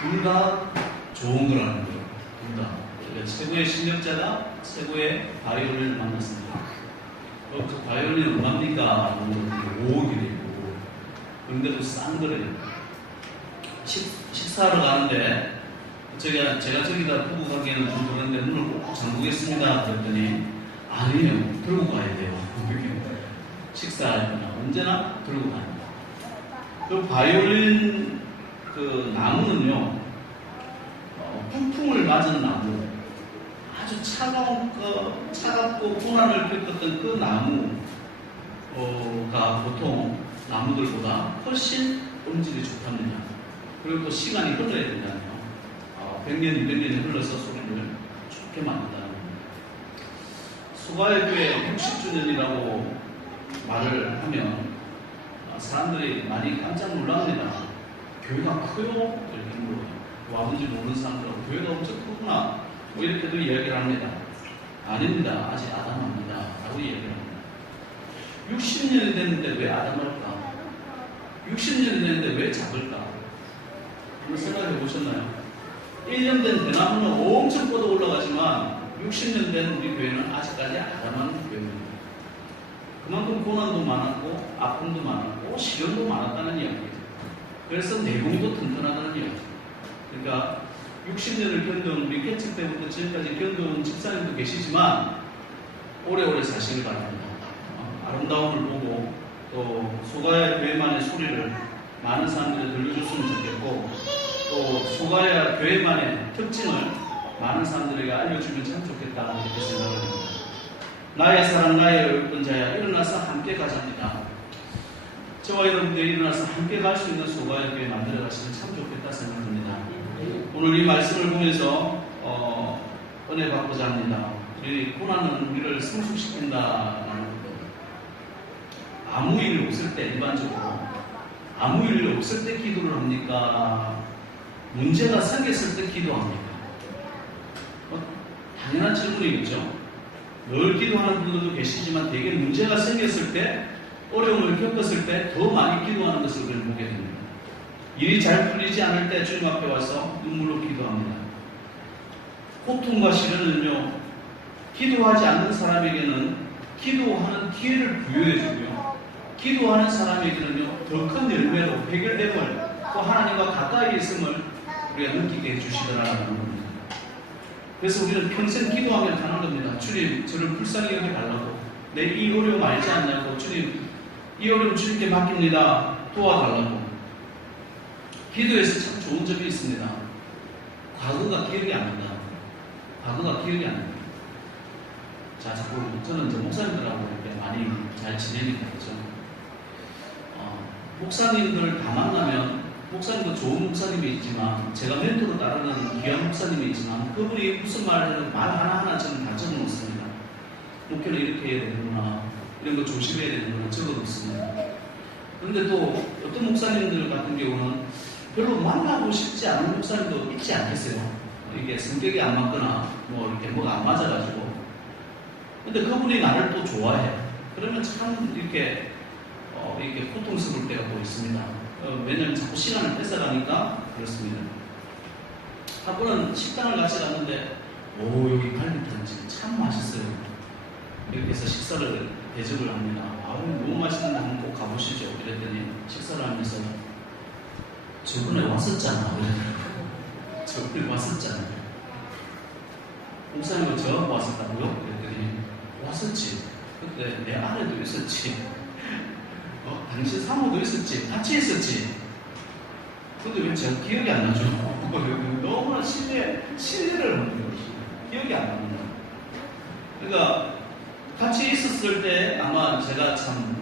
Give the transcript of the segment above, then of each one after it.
둘다 좋은 거라는 거예요. 둘 다. 그러니까 최고의 실력자가 최고의 바이올린을 만났습니다. 어, 그 바이올린 얼마입니까? 뭐 5억이 되고 그런데도 싼 거래요. 식, 식사하러 가는데 제가, 제가 저기다 두고 가기에는 좀 그런데 문을 꼭 잠그겠습니다. 그랬더니 아니에요. 들고 가야 돼요. 식사할 거나 언제나 들고 갑니다. 그 바이올린 그 나무는요, 어, 풍풍을 맞은 나무, 아주 차가운, 그, 차갑고 고난을 겪었던 그 나무가 보통 나무들보다 훨씬 음질이 좋답니다. 그리고 또 시간이 흘러야 된다며. 어, 100년, 200년이 흘러서 소리를 좋게 만든다는 겁니다. 수가의 교회 60주년이라고 말을 하면 아, 사람들이 많이 깜짝 놀랍니다. 교회가 커요? 이렇게. 와본지 모르는 사람들은 교회가 엄청 크구나. 뭐 이렇게도 이야기를 합니다. 아닙니다. 아직 아담합니다. 라고 얘기를 합니다. 60년이 됐는데 왜 아담할까? 60년이 됐는데 왜 작을까? 한번 생각해 보셨나요? 1년 된 대나무는 엄청 뻗어 올라가지만 60년 된 우리 교회는 아직까지 아담한 교회입니다. 그만큼 고난도 많았고 아픔도 많았고 시련도 많았다는 이야기죠. 그래서 내공도 튼튼하다는 이야기죠. 그러니까 60년을 견뎌온 우리 개척 때부터 지금까지 견뎌온 집사님도 계시지만 오래오래 사시길 바랍니다. 어, 아름다움을 보고 또 소가야 교회만의 소리를 많은 사람들이 들려줬으면 좋겠고 또 소가야 교회만의 특징을 많은 사람들에게 알려주면 참 좋겠다 이렇게 생각을 합니다. 나의 사랑 나의 어떤 자야 일어나서 함께 가자입니다. 저와 여러분들이 일어나서 함께 갈 수 있는 소가야 교회 만들어 가시면 참 좋겠다 생각합니다. 오늘 이 말씀을 보면서 어, 은혜 받고자 합니다. 우리 고난은 우리를 성숙시킨다라는 것. 아무 일 없을 때 일반적으로 아무 일 없을 때 기도를 합니까? 문제가 생겼을 때 기도합니까? 어, 당연한 질문이겠죠. 늘 기도하는 분들도 계시지만 대개 문제가 생겼을 때 어려움을 겪었을 때 더 많이 기도하는 것을 우리는 보게 됩니다. 일이 잘 풀리지 않을 때 주님 앞에 와서 눈물로 기도합니다. 고통과 시련은요, 기도하지 않는 사람에게는 기도하는 기회를 부여해주고요, 기도하는 사람에게는요, 더 큰 열매로 해결됨을 또 하나님과 가까이 있음을 우리가 느끼게 해주시더라는 겁니다. 그래서 우리는 평생 기도하면 하는 겁니다. 주님, 저를 불쌍히 여겨달라고. 내 이 어려움 알지 않냐고. 주님, 이 어려움 주님께 맡깁니다. 도와달라고. 기도에서 참 좋은 점이 있습니다. 과거가 기억이 안 난다. 과거가 기억이 안 난다. 자, 자꾸 저는 저 목사님들하고 이렇게 많이 잘 지내니까, 그죠? 어, 목사님들을 다 만나면, 목사님도 좋은 목사님이 있지만, 제가 멘토로 따르는 귀한 목사님이 있지만, 그분이 무슨 말을 말 하나하나 저는 다 적어 놓습니다. 목회를 이렇게 해야 되는구나, 이런 거 조심해야 되는구나 적어 놓습니다. 그런데 또 어떤 목사님들 같은 경우는 별로 만나고 싶지 않은 목사님도 있지 않겠어요. 이게 성격이 안 맞거나 뭐 이렇게 뭐가 안 맞아가지고. 근데 그분이 나를 또 좋아해. 그러면 참 이렇게 어, 이렇게 고통스러울 때가 또 있습니다. 어, 왜냐면 자꾸 시간을 뺏어가니까 그렇습니다. 한 번은 식당을 같이 갔는데 오 여기 갈비탕집 참 맛있어요. 이렇게 해서 식사를 대접을 합니다. 아우 너무 맛있는데 한번 꼭 가보시죠. 이랬더니 식사를 하면서 저번에 왔었잖아. 저번에 왔었잖아. 목사님은 저하고 왔었다고요? 그랬더니 왔었지. 그때 내 아내도 있었지. 어, 당신 사모도 있었지. 같이 있었지. 근데 왜 제가 기억이 안 나죠? 너무나 신뢰, 신뢰를 하는 거죠. 기억이 안 납니다. 그러니까 같이 있었을 때 아마 제가 참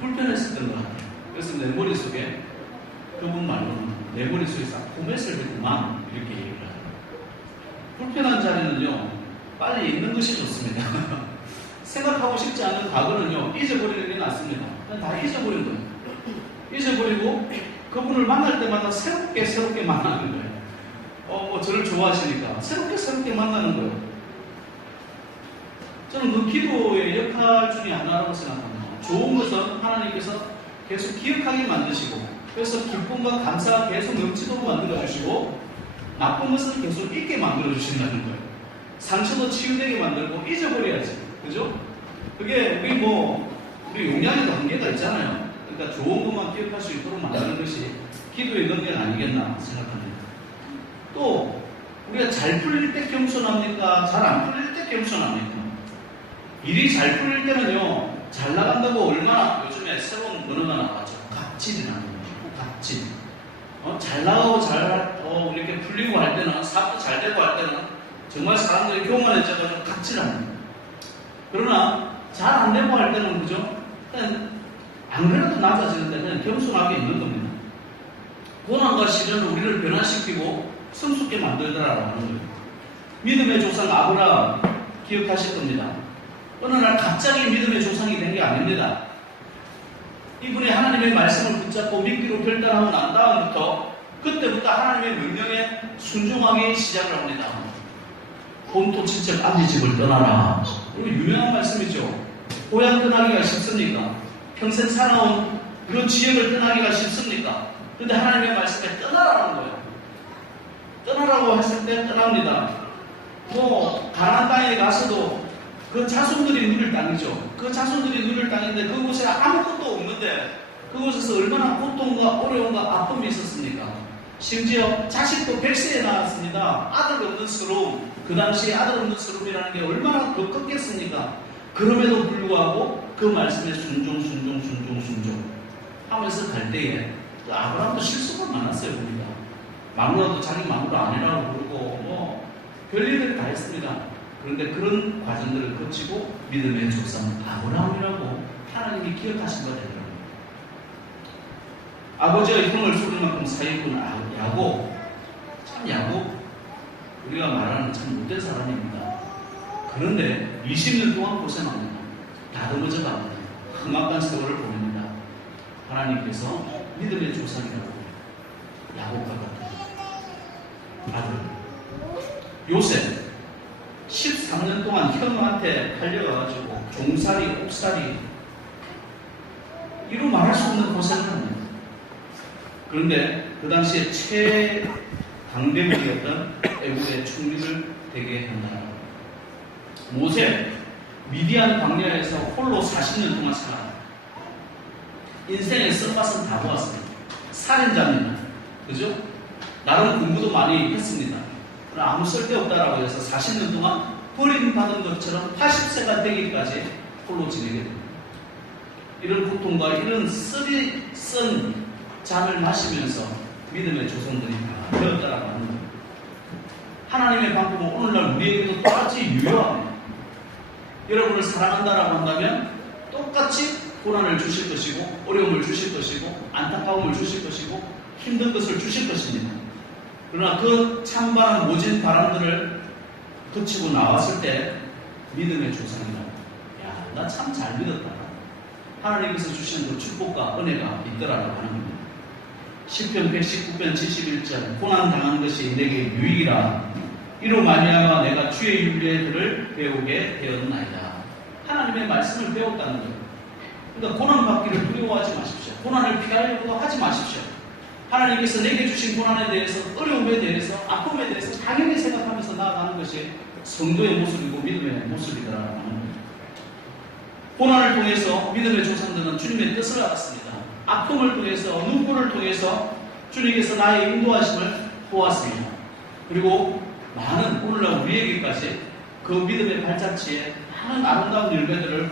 불편했었던 것 같아요. 그래서 내 머릿속에 그분 말로는 내 머릿속에서 포맷을 했구만 이렇게 얘기를 해요. 불편한 자리는요 빨리 잊는 것이 좋습니다. 생각하고 싶지 않은 과거는요 잊어버리는 게 낫습니다. 다 잊어버린 거예요. 잊어버리고 그분을 만날 때마다 새롭게 새롭게 만나는 거예요. 어, 뭐 저를 좋아하시니까 새롭게 새롭게 만나는 거예요. 저는 그 기도의 역할 중에 하나라고 생각합니다. 좋은 것은 하나님께서 계속 기억하게 만드시고, 그래서 기쁨과 감사가 계속 넘치도록 만들어주시고, 나쁜 것을 계속 잊게 만들어 주신다는 거예요. 상처도 치유되게 만들고 잊어버려야지. 그죠? 그게 우리 뭐 우리 용량에도 한계가 있잖아요. 그러니까 좋은 것만 기억할 수 있도록 만드는 것이 기도의 능력 아니겠나 생각합니다. 또 우리가 잘 풀릴 때 겸손합니까? 잘 안 풀릴 때 겸손합니까? 일이 잘 풀릴 때는요, 잘 나간다고 얼마나 요즘에 새로운 언어가 나왔죠. 갑질이라는 거예요. 갑질. 어, 잘 나가고 잘, 어, 이렇게 풀리고 할 때는, 사업도 잘 되고 할 때는 정말 사람들이 교만해져가지고 갑질하는 거예요. 그러나 잘 안 되고 할 때는 그죠? 안 그래도 낮아지는데 그냥 겸손하게 있는 겁니다. 고난과 시련은 우리를 변화시키고 성숙게 만들더라라는 거예요. 믿음의 조상 아브라함 기억하실 겁니다. 어느 날 갑자기 믿음의 조상이 된 게 아닙니다. 이분이 하나님의 말씀을 붙잡고 믿기로 결단하고 난 다음부터 그때부터 하나님의 명령에 순종하기 시작을 합니다. 본토 친척 아비 집을 떠나라. 이거 유명한 말씀이죠. 고향 떠나기가 쉽습니까? 평생 살아온 그 지역을 떠나기가 쉽습니까? 근데 하나님의 말씀에 떠나라는 거예요. 떠나라고 했을 때 떠납니다. 뭐 가나안 땅에 가서도 그 자손들이 누릴 땅이죠. 그 자손들이 누릴 땅인데 그곳에 아무것도 없는데 그곳에서 얼마나 고통과 어려움과 아픔이 있었습니까? 심지어 자식도 백세에 낳았습니다. 아들 없는 서러움. 그 당시에 아들 없는 서러움이라는 게 얼마나 더 컸겠습니까? 그럼에도 불구하고 그 말씀에 순종, 순종, 순종, 순종 하면서 갈 때에 그 아브라함도 실수가 많았어요, 우리가. 마누라도 자기 마누라 아니라고 부르고 뭐 별일을 다 했습니다. 그런데 그런 과정들을 거치고 믿음의 조상 아브라함이라고 하나님이 기억하신 거예요. 아버지가 형을 속일 만큼 사이꾼 야곱 참 야곱 우리가 말하는 참 못된 사람입니다. 그런데 20년 동안 고생합니다. 다듬어져 갑니다. 험악한 세월을 보냅니다. 하나님께서 믿음의 조상이라고 야곱과 같은 아들 요셉 13년 동안 형한테 팔려가지고 종살이, 옥살이 이루 말할 수 없는 고생을 합니다. 그런데 그 당시에 최강대국이었던 애국의 총리를 되게 한다. 모세 미디안 광야에서 홀로 40년 동안 살아. 인생의 쓴맛은 다 보았습니다. 살인자입니다. 그죠? 나름 공부도 많이 했습니다. 아무 쓸데없다라고 해서 40년 동안 버림받은 것처럼 80세가 되기까지 홀로 지내게 됩니다. 이런 고통과 이런 쓰리 쓴 잠을 마시면서 믿음의 조성들이 다 되었다라고 하는 거예요. 하나님의 방법은 오늘날 우리에게도 똑같이 유효합니다. 여러분을 사랑한다라고 한다면 똑같이 고난을 주실 것이고 어려움을 주실 것이고 안타까움을 주실 것이고 힘든 것을 주실 것입니다. 그러나 그 찬바람 모진 바람들을 거치고 나왔을 때 믿음의 조상이다. 야, 나 참 잘 믿었다. 하나님께서 주시는 그 축복과 은혜가 있더라라고 하는 겁니다. 10편 119편 71절 고난 당한 것이 내게 유익이라 이로 말미암아 내가 주의 윤례들을 배우게 되었나이다. 하나님의 말씀을 배웠다는 거예요. 그러니까 고난 받기를 두려워하지 마십시오. 고난을 피하려고 하지 마십시오. 하나님께서 내게 주신 고난에 대해서 어려움에 대해서 아픔에 대해서 당연히 생각하면서 나아가는 것이 성도의 모습이고 믿음의 겁니다. 고난을 통해서 믿음의 조상들은 주님의 뜻을 알았습니다. 아픔을 통해서 눈물을 통해서 주님께서 나의 인도하심을 보았습니다. 그리고 많은 오늘날 우리에게까지 그 믿음의 발자취에 많은 아름다운 열매들을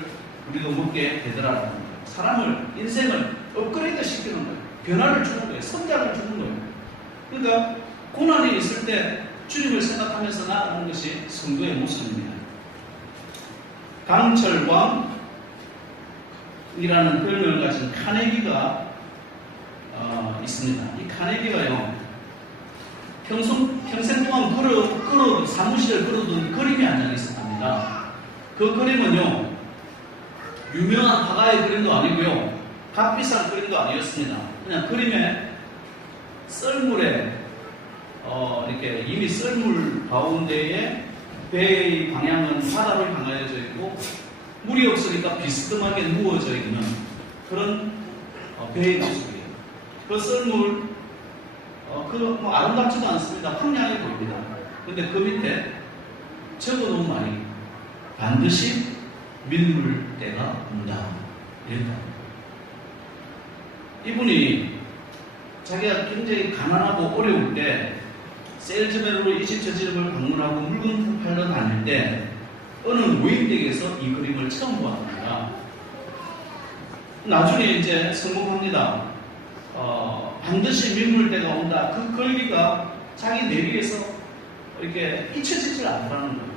우리도 먹게 되더라는 거예요. 사람을 인생을 업그레이드 시키는 거예요. 변화를 주는 거예요. 성장을 주는 거예요. 그러니까 고난이 있을 때 주님을 생각하면서 나아가는 것이 성도의 모습입니다. 강철광 이라는 별명을 가진 카네기가 어, 있습니다. 이 카네기가요, 평생, 평생 동안 걸어, 걸어, 사무실을 걸어둔 그림이 한 장 있었답니다. 그 그림은요, 유명한 화가의 그림도 아니고요, 값비싼 그림도 아니었습니다. 그냥 그림에 썰물에, 어, 이렇게 이미 썰물 가운데에 배의 방향은 바다로 향하여져 있고, 물이 없으니까 비스듬하게 누워져 있는 그런 어, 배의 모습이에요. 그 썰물 어, 그뭐 아름답지도 않습니다. 황량해 보입니다. 근데 그 밑에 적어놓은 말이 반드시 민물 때가 온다. 이랬다. 이분이 자기가 굉장히 가난하고 어려울 때 세일즈맨으로 이집저 집을 방문하고 물건 팔러 다닐 때 어느 노인 댁에서 이 그림을 처음 보았습니다. 나중에 이제 성공합니다. 어, 반드시 민물 때가 온다. 그 걸기가 자기 내리에서 이렇게 잊혀지질 않더라는 거예요.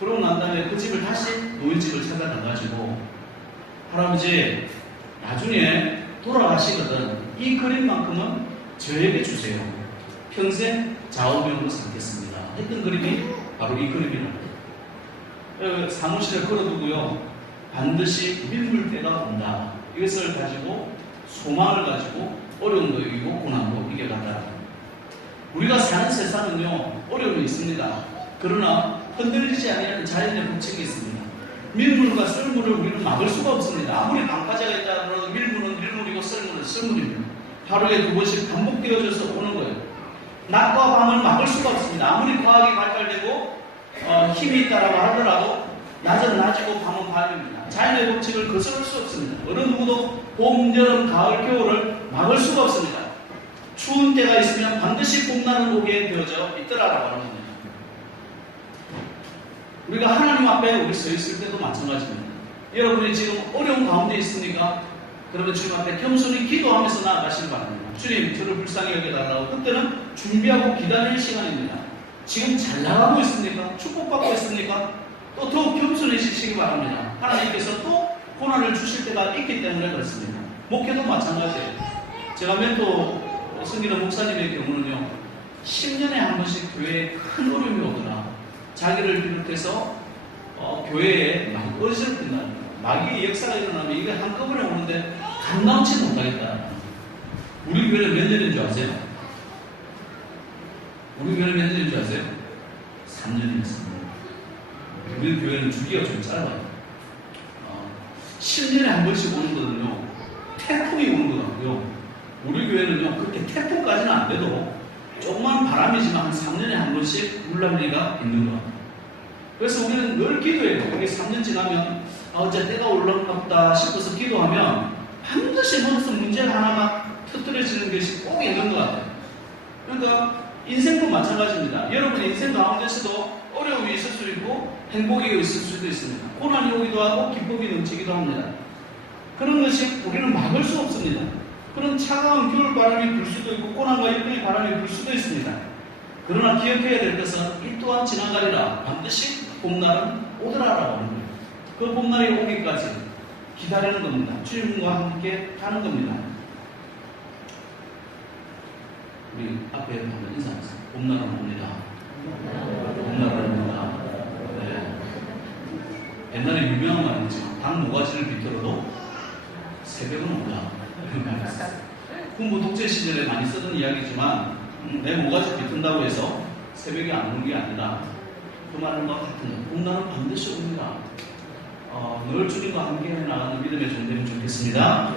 그러고 난 다음에 그 집을 다시 노인집을 찾아가가지고 할아버지 나중에 돌아가시거든 이 그림만큼은 저에게 주세요. 평생 좌우명으로 삼겠습니다. 했던 그림이 바로 이 그림이랍니다. 어, 사무실에 걸어두고요. 반드시 민물 때가 온다. 이것을 가지고 소망을 가지고 어려움도 이기고 고난도 이겨간다. 우리가 사는 세상은요 어려움이 있습니다. 그러나 흔들리지 않는 자연의 법칙이 있습니다. 밀물과 썰물을 우리는 막을 수가 없습니다. 아무리 방파제가 있다 하더라도 밀물은 밀물이고 썰물은 썰물입니다. 하루에 두 번씩 반복되어져서 오는 거예요. 낮과 밤을 막을 수가 없습니다. 아무리 과학이 발달되고 어, 힘이 있다라고 하더라도 낮은 낮이고 밤은 밤입니다. 자연의 법칙을 거스를 수 없습니다. 어느 누구도 봄, 여름, 가을, 겨울을 막을 수가 없습니다. 추운 때가 있으면 반드시 봄나는 곡에 되어져 있더라라고 하는 겁니다. 우리가 하나님 앞에 우리 서 있을 때도 마찬가지입니다. 여러분이 지금 어려운 가운데 있으니까 그러면 주님 앞에 겸손히 기도하면서 나아가시기 바랍니다. 주님, 저를 불쌍히 여겨달라고. 그때는 준비하고 기다릴 시간입니다. 지금 잘 나가고 있습니까? 축복받고 있습니까? 또 더욱 겸손해지시기 바랍니다. 하나님께서 또 고난을 주실 때가 있기 때문에 그렇습니다. 목회도 마찬가지예요. 제가 멘토 성기는 목사님의 경우는요, 10년에 한 번씩 교회에 큰 어려움이 오더라. 자기를 비롯해서 어, 교회에 막 어지럽힌다. 마귀의 역사가 일어나면 이게 한꺼번에 오는데 감당치 못하겠다. 우리 교회는 몇 년인 줄 아세요? 우리 교회는 몇 년인 줄 아세요? 3년이었습니다. 우리 교회는 주기가 좀 짧아요. 어, 10년에 한 번씩 오는 거는요, 태풍이 오는 것 같고요. 우리 교회는요, 그렇게 태풍까지는 안 돼도 조그만 바람이지만 한 3년에 한 번씩 물난리가 있는 것 같아요. 그래서 우리는 늘 기도해요. 우리 3년 지나면, 아, 어째 때가 올라온가 보다 싶어서 기도하면 반드시 무슨 문제가 하나가 터뜨려지는 것이 꼭 있는 것 같아요. 그러니까 인생도 마찬가지입니다. 여러분 인생 가운데서도 어려움이 있을 수 있고 행복이 있을 수도 있습니다. 고난이 오기도 하고 기쁨이 넘치기도 합니다. 그런 것이 우리는 막을 수 없습니다. 그런 차가운 겨울 바람이 불 수도 있고 고난과 역경의 바람이 불 수도 있습니다. 그러나 기억해야 될 것은 이 또한 지나가리라 반드시 봄날은 오더라라고 하는 거예요. 그 봄날이 오기까지 기다리는 겁니다. 주님과 함께 가는 겁니다. 우리 앞에 한번 인사하세요. 봄날은 옵니다. 봄날은 옵니다. 네. 옛날에 유명한 말이죠. 닭 모가지를 비틀어도 새벽은 온다. 말이. 군부 독재 시절에 많이 쓰던 이야기지만 음, 내 모가지 비튼다고 해서 새벽에 안 오는 게 아니라 그 말은 것 같은 거예요. 봄날은 반드시 옵니다. 어, 늘 주님과 함께 나가는 믿음의 종 되면 좋겠습니다.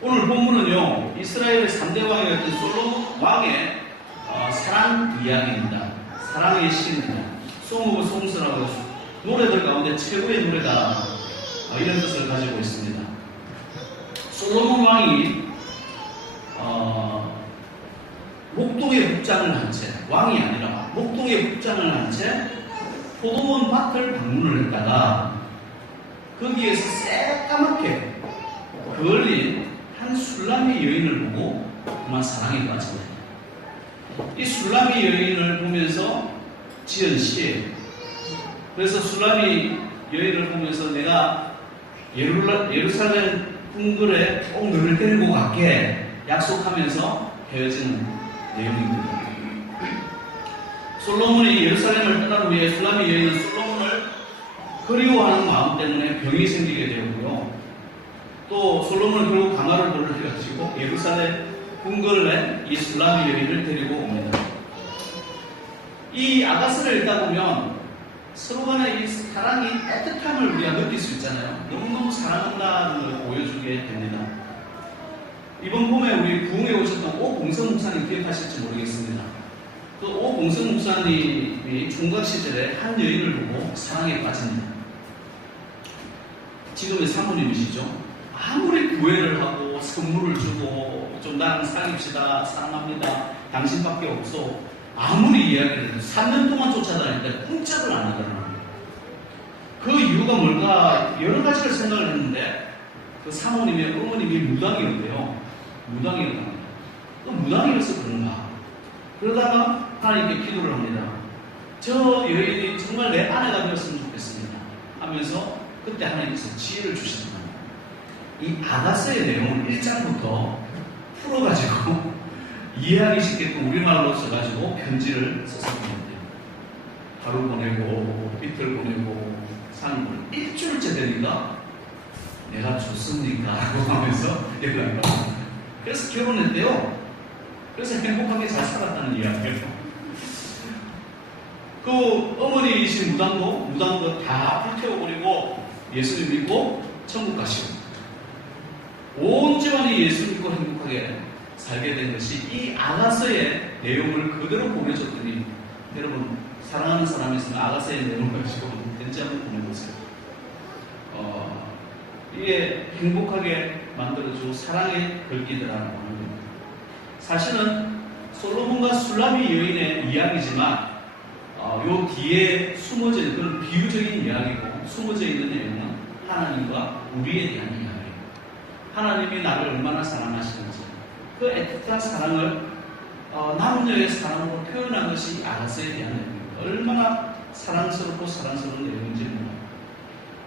오늘 본문은요, 이스라엘의 3대 왕이었던 솔로몬 왕의 어, 사랑 이야기입니다. 사랑의 시입니다. 송우고 송수라고 노래들 가운데 최고의 노래다. 어, 이런 뜻을 가지고 있습니다. 솔로몬 왕이 어, 목동에 북장을 한 채, 왕이 아니라 목동에 북장을 한 채 포도원 밭을 방문을 했다가 거기에서 새까맣게 걸린 한 술람이 여인을 보고 그만 사랑에 빠집니다. 이 술람이 여인을 보면서 지은 시예요. 그래서 술람이 여인을 보면서 내가 예루살렘 궁궐에 꼭 너를 데리고 갈게 약속하면서 헤어지는 내용입니다. 솔로몬이 예루살렘을 떠난 후에 술람이 여인은 솔로몬을 그리워하는 마음 때문에 병이 생기게 되었고요. 또 솔로몬은 결국 강화를 돌려가지고 예루살렘 궁궐에 이 술람이 여인을 데리고 옵니다. 이 아가스를 읽다 보면 서로 간의 이 사랑이 따뜻함을 우리가 느낄 수 있잖아요. 너무너무 사랑한다는 걸 보여주게 됩니다. 이번 봄에 우리 부흥에 오셨던 오봉성 목사님 기억하실지 모르겠습니다. 그 오봉성 목사님이 총각 시절에 한 여인을 보고 사랑에 빠집니다. 지금의 사모님이시죠. 아무리 구애를 하고 선물을 주고 좀 나랑 사귀읍시다 사랑합니다 당신밖에 없어 아무리 이야기를 해도 3년 동안 쫓아다니는데 꿈쩍을 안 하더라고요. 그 이유가 뭘까 여러 가지를 생각을 했는데 그 사모님의 어머님이 무당이었대요. 무당이었답니다. 또 무당이어서 그런가. 그러다가 하나님께 기도를 합니다. 저 여인이 정말 내 아내가 되었으면 좋겠습니다. 하면서 그때 하나님께서 지혜를 주셨습니다. 이 아가서의 내용을 1장부터 풀어가지고 이해하기 쉽게끔 우리말로 써가지고 편지를 보냈대요. 하루 보내고 이틀 보내고 3일 보내고 일주일째 되니까 내가 좋습니까? 라고 하면서 연락을 합니다. 그래서 결혼했대요. 그래서 행복하게 잘 살았다는 이야기예요. 그 어머니이신 무당도 무당도 다 불태워버리고 예수님 믿고 천국 가시고 온 집안이 예수 믿고 행복하게 살게 된 것이 이 아가서의 내용을 그대로 보내줬더니 여러분 사랑하는 있으면 아가서의 내용을 가지고 편지 한번 보내보세요. 어, 이게 행복하게 만들어주고 사랑의 글귀들하는 겁니다. 사실은 솔로몬과 술라미 여인의 이야기지만 어, 요 뒤에 있는 그런 비유적인 이야기고 숨어져 있는 내용은 하나님과 우리에 대한 이야기예요. 하나님이 나를 얼마나 사랑하시는지 그 애틋한 사랑을 어, 남녀의 사랑으로 표현한 것이 아가서에 대한 내용입니다. 얼마나 사랑스럽고 사랑스러운 내용인지 몰라요.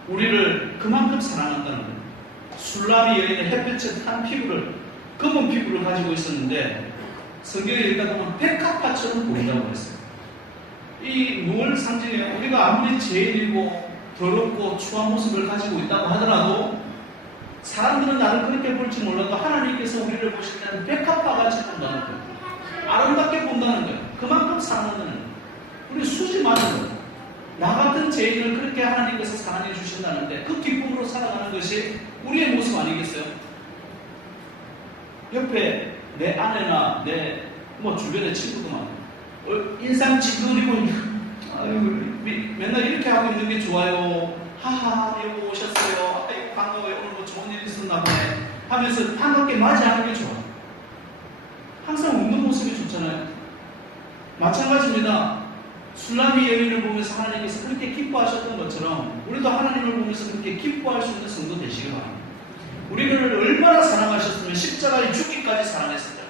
우리를 그만큼 사랑한다는 거예요. 술라미 여인의 햇볕에 탄 피부를 검은 피부를 가지고 있었는데 성경에 읽다 보면 백합화처럼 보인다고 했어요. 이 무엇을 상징해요? 우리가 아무리 죄인이고 더럽고 추한 모습을 가지고 있다고 하더라도 사람들은 나를 그렇게 볼지 몰라도 하나님께서 우리를 보실 때는 백합화같이 본다는 거예요. 아름답게 본다는 거예요. 그만큼 사랑하는. 우리 수지 많은 거예요. 나 같은 죄인을 그렇게 하나님께서 사랑해 주신다는데 그 기쁨으로 살아가는 것이 우리의 모습 아니겠어요? 옆에 내 아내나 내 뭐 주변의 친구들만 어, 인상 찌그리고 아유 이렇게 하고 있는 게 좋아요. 하하 여기 오셨어요. 아유 반가워요. 오늘 뭐 좋은 일 있었나 보네. 하면서 반갑게 맞이하는 게 좋아. 항상 웃는 모습이 좋잖아요. 마찬가지입니다. 술라미 여인을 보면서 하나님께서 그렇게 기뻐하셨던 것처럼 우리도 하나님을 보면서 그렇게 기뻐할 수 있는 성도 되시기 바랍니다. 우리를 얼마나 사랑하셨으면 십자가에 죽기까지 사랑했을까?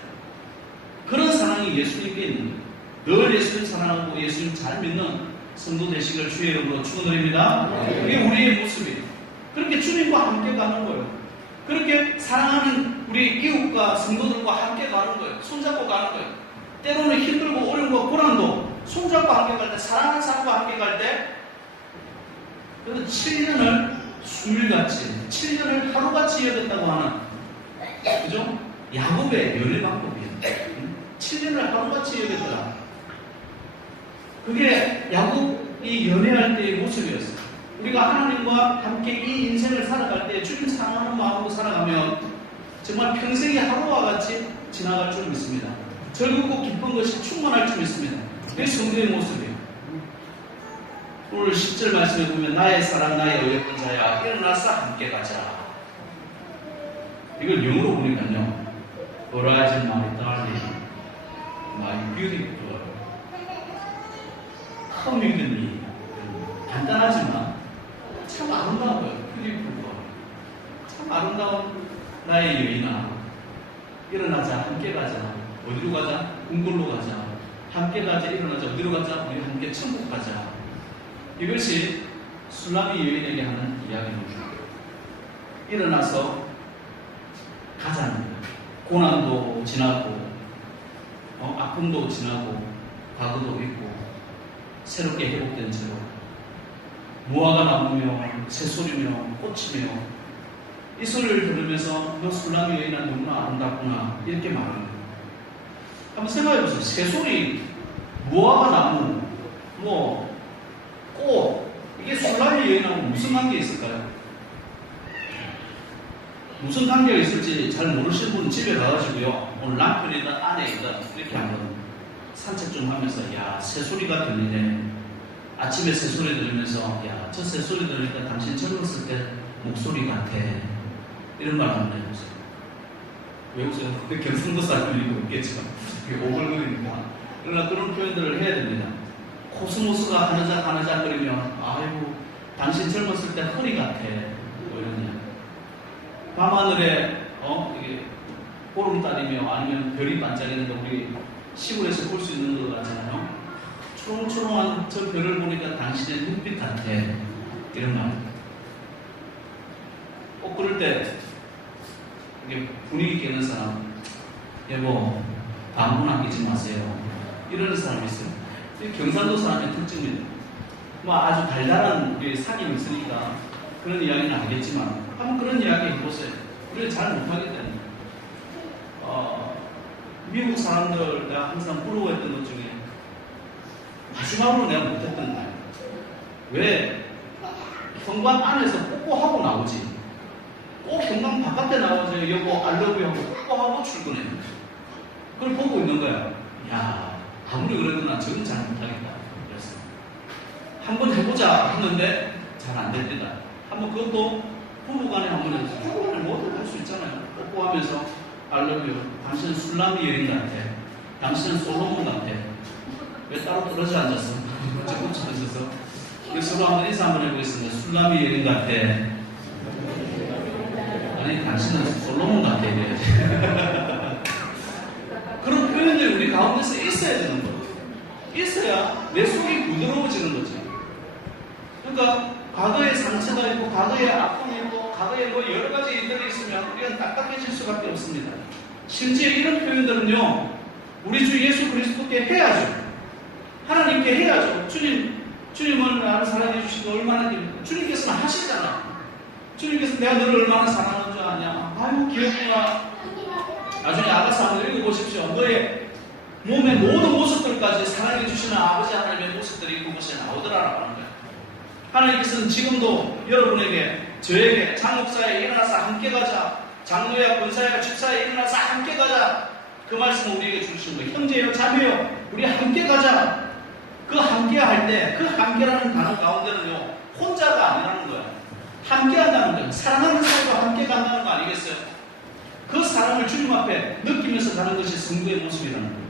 그런 사랑이 예수님께 있는 거예요. 늘 예수님 사랑하고 예수님 잘 믿는 성도 되시길 주의 이름으로 축원드립니다. 그게 우리의 모습이에요. 그렇게 주님과 함께 가는 거예요. 그렇게 사랑하는 우리 이웃과 성도들과 함께 가는 거예요. 손잡고 가는 거예요. 때로는 힘들고 어려운 거 고난도 손잡고 함께 갈 때, 사랑하는 사람과 함께 갈 때, 그래서 7년을 수일같이, 7년을 하루같이 여겼다고 하는, 그죠? 야곱의 연애 방법이에요. 7년을 하루같이 여겼더라. 그게 야곱이 연애할 때의 모습이었어요. 우리가 하나님과 함께 이 인생을 살아갈 때 주님 사랑하는 마음으로 살아가면 정말 평생이 하루와 같이 지나갈 줄 믿습니다. 즐겁고 기쁜 것이 충만할 줄 믿습니다. 그게 성도의 모습이에요. 오늘 10절 말씀에 보면 나의 사랑 나의 어여쁜 자야 일어나서 함께 가자. 이걸 영어로 보니까요. Arise my darling, my me. 간단하지만 참 아름다워요. beautiful. 참 아름다운 나의 여인아. 일어나자 함께 가자. 어디로 가자? 궁궐로 가자. 함께 가자. 일어나자. 어디로 가자? 우리 함께 천국 가자. 이것이 술라미 여인에게 하는 이야기입니다. 일어나서 가자는. 고난도 지나고, 어, 아픔도 지나고, 과거도 있고, 새롭게 회복된 채로, 무화과 나무며, 새소리며, 꽃이며, 이 소리를 들으면서 너 술라미 여인아 너무나 아름답구나 이렇게 거예요. 한번 생각해 보세요. 새소리, 무화과 나무, 뭐, 꽃, 이게 술라미 여인하고 무슨 관계 있을까요? 무슨 관계가 있을지 잘 모르시는 분은 집에 가가지고요. 오늘 남편이든 아내이든 이렇게 한번 산책 좀 하면서 야 새소리가 들리네. 아침에 새소리 들으면서 야 저 새소리 들으니까 당신 젊었을 때 목소리 같아. 이런 말 한번 해보세요. 왜 웃어요? 경상도 사람이 없겠죠. 그게 오글거리니까. 그러나 그런 표현들을 해야 됩니다. 코스모스가 하나작 하나작 거리면 아이고 당신 젊었을 때 허리 같아. 뭐 이런. 밤하늘에 어 이게 보름달이며 아니면 별이 반짝이는데 우리 시골에서 볼 수 있는 것 같잖아요. 초롱초롱한 저 별을 보니까 당신의 눈빛 같아. 이런 말. 꼭 그럴 때 이게 분위기 깨는 사람, 여보 방문 아끼지 마세요. 이러는 사람이 있어요. 이 경상도 사람의 특징입니다. 뭐 아주 달달한 사귐이 있으니까 그런 이야기는 알겠지만 한번 그런 이야기 해보세요. 우리가 잘 못하기 때문에 어, 미국 사람들 내가 항상 부러워했던 것 중에 마지막으로 내가 못했던 말. 왜 현관 안에서 뽀뽀하고 나오지? 꼭 현관 바깥에 나와서 여보 알러뷰 하고 뽀뽀하고 출근해. 그걸 보고 있는 거야. 야 아무리 그래도 난 저건 잘 못하겠다. 그래서 한번 해보자 했는데 잘 안 됩니다. 한번 그것도 부부간에 한번 해서 부부간에 뭐든 할 수 있잖아요. 뽀뽀하면서 알러뷰 당신은 술람이 여인 같아. 당신은 솔로몬 같아. 왜 따로 떨어져 앉았어? 조금 우리 서로 한번 인사 한번 해보겠습니다. 술람이 여인 같아. 아니 당신은 솔로몬 같아. 그런 표현들이 우리 가운데서 있어야 되는 거예요. 있어야 내 속이 부드러워지는 거지. 그러니까 과거의 상처가 있고 과거의 아픔이 있고 과거에 뭐 여러 가지 일들이 있으면 우리가 딱딱해질 수밖에 없습니다. 심지어 이런 표현들은요, 우리 주 예수 그리스도께 해야죠. 하나님께 해야죠. 주님, 주님을 나를 사랑해 주시고 얼마나 길- 주님께서는 하시잖아. 주님께서 내가 너를 얼마나 사랑하는 줄 아냐. 아유 귀엽구나. 나중에 아가서 한번 읽어보십시오. 너의 몸의 모든 모습들까지 사랑해 주시는 아버지 하나님의 모습들이 그곳에 나오더라라고 하는 거예요. 하나님께서는 지금도 여러분에게 저에게 장목사에 일어나서 함께 가자. 장로야 권사야 집사에 일어나서 함께 가자. 그 말씀을 우리에게 주시는 거예요. 형제요 자매요 우리 함께 가자. 그 함께 할 때 그 함께라는 단어 가운데는요 혼자가 아니라는 거예요. 함께 한다는 거예요. 사랑하는 사람과 함께 간다는 거 아니겠어요? 그 사랑을 주님 앞에 느끼면서 가는 것이 성도의 모습이라는 거예요.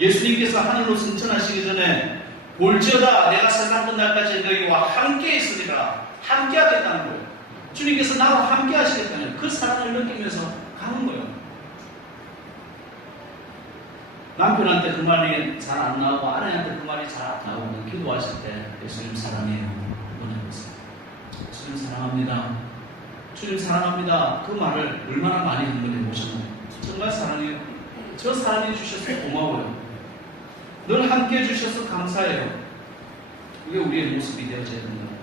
예수님께서 하늘로 승천하시기 전에 볼지어다 내가 세상 끝날까지 너희와 함께 있으리라 함께 하겠다는 거예요. 주님께서 나와 함께 하시겠다는 그 사랑을 느끼면서 가는 거예요. 남편한테 그 말이 잘 안 나오고 아내한테 그 말이 잘 안 나오면 기도하실 때 예수님 사랑해요. 보내보세요. 주님 사랑합니다. 주님 사랑합니다. 그 말을 얼마나 많이 한번 해보셨나요? 정말 사랑해요. 저 사랑해 주셔서 고마워요. 늘 함께 해주셔서 감사해요. 그게 우리의 모습이 되어져야 됩니다.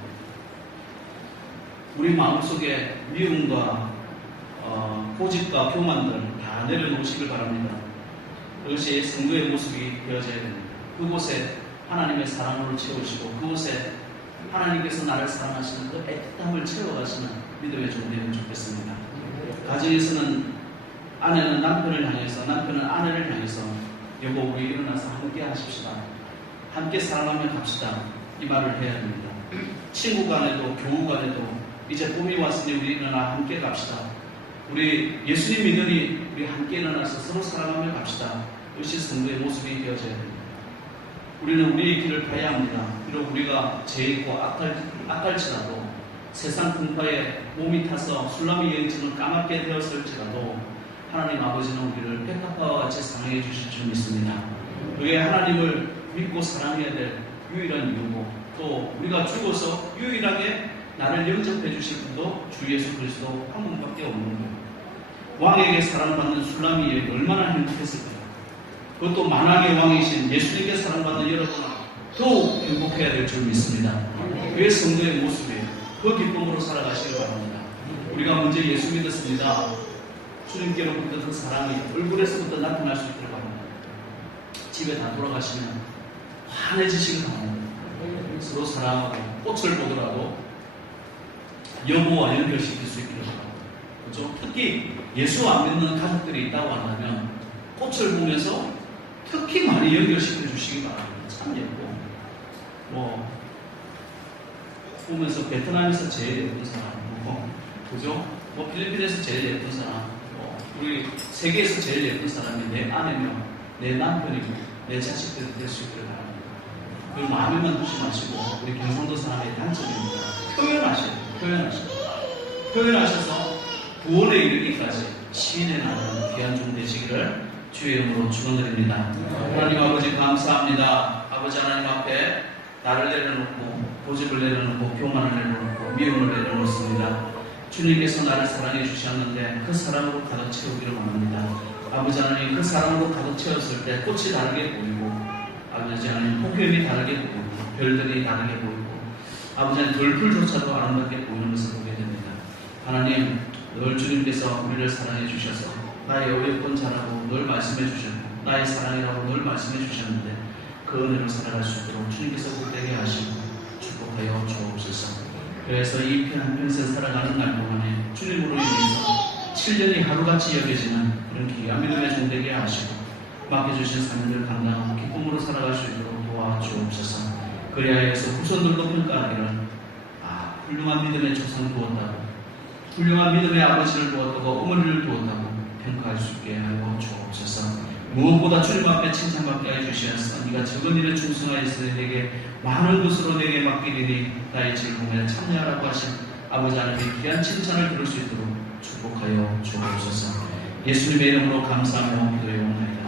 우리 마음속에 미움과 어, 고집과 교만들 다 내려놓으시길 바랍니다. 그것이 성도의 모습이 되어져야 됩니다. 그곳에 하나님의 사랑으로 채우시고 그곳에 하나님께서 나를 사랑하시는 그 애틋함을 채워가시는 믿음의 종 되면 좋겠습니다. 가정에서는 아내는 남편을 향해서 남편은 아내를 향해서 여보 우리 일어나서 함께 하십시다. 함께 사랑하며 갑시다. 이 말을 해야 됩니다. 친구 간에도 교우 간에도 이제 봄이 왔으니 우리 일어나 함께 갑시다. 우리 예수님 믿으니 우리 함께 일어나서 서로 사랑하며 갑시다. 이것이 성도의 모습이 되어져야 됩니다. 우리는 우리의 길을 가야 합니다. 비록 우리가 죄 있고 악할, 악할지라도 세상 풍파에 몸이 타서 술람이 여인처럼 까맣게 되었을지라도 하나님 아버지는 우리를 백합화와 같이 사랑해 주실 줄 믿습니다. 그게 하나님을 믿고 사랑해야 될 유일한 이유고 또 우리가 죽어서 유일하게 나를 영접해 주실 분도 주 예수 그리스도 한 분밖에 없는 거예요. 왕에게 사랑받는 술람이 얼마나 행복했을까요? 그것도 만왕의 왕이신 예수님께 사랑받는 여러분은 더욱 행복해야 될 줄 믿습니다. 그의 성도의 모습이에요. 그 기쁨으로 살아가시길 바랍니다. 우리가 먼저 예수 믿었습니다. 주님께로부터 그 사랑이 얼굴에서부터 나타날 수 있기를 바랍니다. 집에 다 돌아가시면 환해지시길 바랍니다. 서로 사랑하고 꽃을 보더라도 여보와 연결시킬 수 있기를 바랍니다. 그죠? 특히 예수 안 믿는 가족들이 있다고 한다면 꽃을 보면서 특히 많이 연결시켜 주시기 바랍니다. 참 예뻐. 뭐 보면서 베트남에서 제일 예쁜 사람, 뭐, 그죠? 뭐 필리핀에서 제일 예쁜 사람, 뭐 우리 세계에서 제일 예쁜 사람이 내 아내며 내 남편이고 내 자식들이 될 수 있기를 바랍니다. 그 마음에만 두지 마시고 우리 경상도 사람의 단점입니다. 돼요. 돼요. 표현하셔서 구원에 이르기까지 시인의 나는 귀한 종 되시기를 주의 이름으로 축원드립니다. 하나님 아버지 감사합니다. 아버지 하나님 앞에 나를 내려놓고 고집을 내려놓고 교만을 내려놓고 미움을 내려놓습니다. 주님께서 나를 사랑해 주셨는데 그 사랑으로 가득 채우기를 원합니다. 아버지 하나님 그 사랑으로 가득 채웠을 때 꽃이 다르게 보이고 아버지 하나님 폭염이 다르게 보이고 별들이 다르게 보이고 아버지 하나님 돌풀조차도 아름답게 보이는 것을 보게 됩니다. 하나님 늘 주님께서 우리를 사랑해 주셔서 나의 어여쁜 자라고 늘 말씀해 주셨고 나의 사랑이라고 늘 말씀해 주셨는데 그 은혜로 살아갈 수 있도록 주님께서 복되게 하시고 축복하여 주옵소서. 그래서 이편 한평생 살아가는 날 동안에 주님으로 인해서 7년이 하루같이 여겨지는 그런 귀한 믿음의 종되게 하시고 맡겨주신 사명을 감당하고 기쁨으로 살아갈 수 있도록 도와주옵소서. 그리하여서 후손들도 평가하기를 아 훌륭한 믿음의 조상 두었다고 훌륭한 믿음의 아버지를 두었다고 어머니를 두었다고 평가할 수 있게 하여 주옵소서. 무엇보다 주님 앞에 칭찬받게 해주시옵소서. 네가 적은 일에 충성하였으니 내게 많은 것으로 내게 맡기리니 나의 즐거움에 참여하라고 하신 아버지 하나님의 귀한 칭찬을 들을 수 있도록 축복하여 주옵소서. 예수님의 이름으로 감사하며 기도해 옵나이다.